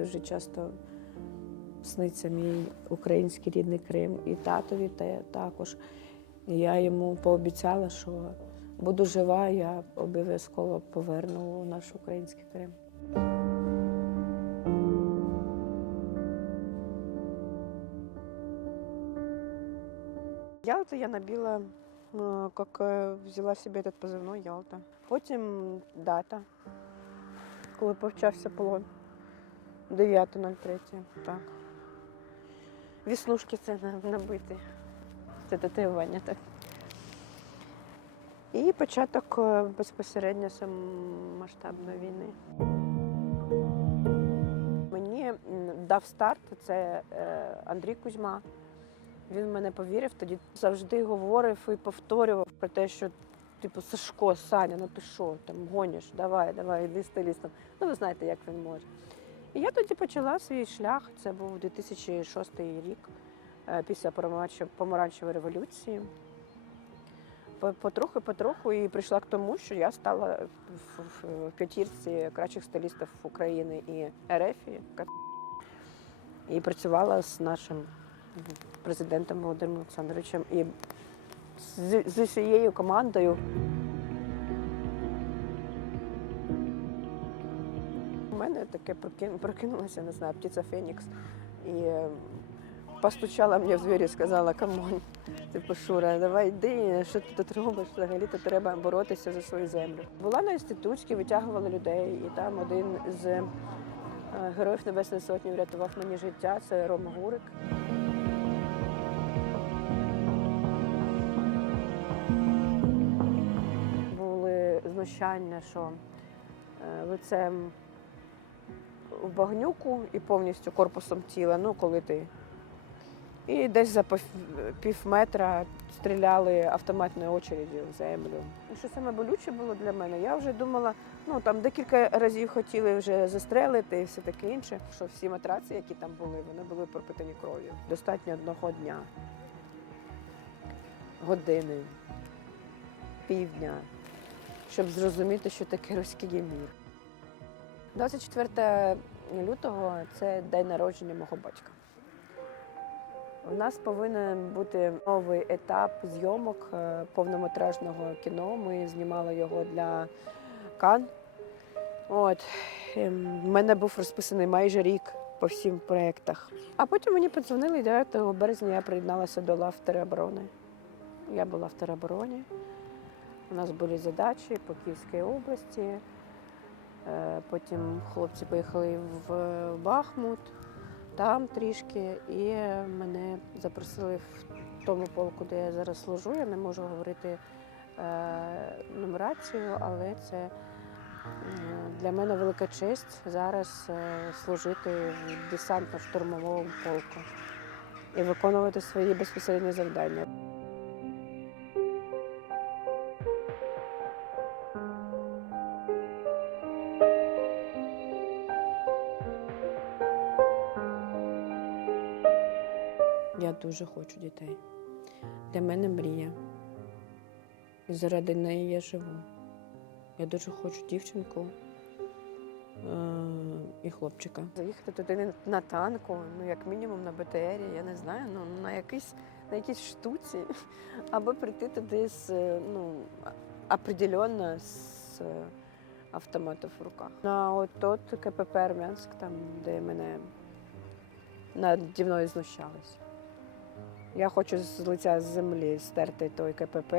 дуже часто сниться мій український рідний Крим і татові те також. І я йому пообіцяла, що буду жива, я обов'язково поверну наш український Крим. Ялта я набила, э, как э, взяла себе этот позывной Ялта. Потім дата, коли почався полон. 9.03. Так. Віснушки це набити. Це татуювання, так. І початок е, безпосередньо масштабної війни. Мені дав старт це е, Андрій Кузьма. Він в мене повірив, тоді завжди говорив і повторював про те, що типу Сашко, Саня, ну ти що, там гониш, давай, давай, іди стилістом. Ну, ви знаєте, як він може. І я тоді почала свій шлях. Це був 2006 рік, е, після помаранчев- помаранчевої революції. По- Потроху-потроху і прийшла к тому, що я стала в, п'ятірці кращих стилістів України і РФ, і працювала з нашим президентом Володимиром Олександровичем і з усією командою. У мене таке прокин- прокинулося, не знаю, птиця Фенікс. І е, постучала мені в двері і сказала, камон, типу, Шура, давай йди, що ти тут робиш? Взагалі-то треба боротися за свою землю. Була на інститутській, витягувала людей, і там один з е, героїв Небесної Сотні врятував мені життя, це Рома Гурик. Були знущання, що е, лицем в багнюку і повністю корпусом тіла, ну коли ти. І десь за пів метра стріляли автоматною очередю в землю. І що саме болюче було для мене, я вже думала, ну там декілька разів хотіли вже застрелити і все таке інше, що всі матраці, які там були, вони були пропитані кров'ю. Достатньо одного дня, години, півдня, щоб зрозуміти, що таке руський мір. 24 лютого це день народження мого батька. У нас повинен бути новий етап зйомок е, повнометражного кіно. Ми знімали його для Кан. От. ем, В мене був розписаний майже рік по всім проєктах. А потім мені подзвонили, 9 березня я приєдналася до лав тероборони. Я була в теробороні. У нас були задачі по Київській області. Е, Потім хлопці поїхали в Бахмут, там трішки, і мене запросили в тому полку, де я зараз служу. Я не можу говорити е, нумерацію, але це е, для мене велика честь зараз е, служити в десантно-штурмовому полку і виконувати свої безпосередні завдання. Я дуже хочу дітей. Для мене мрія. І заради неї я живу. Я дуже хочу дівчинку е- і хлопчика. Заїхати туди на танку, ну як мінімум на БТРі, я не знаю, ну на якійсь, на якійсь штуці, або прийти туди з е, ну, определенно з е, автоматом в руках. На от тот КПП Армянськ, там, де мене наді мною знущались. Я хочу з лиця землі стерти той КПП.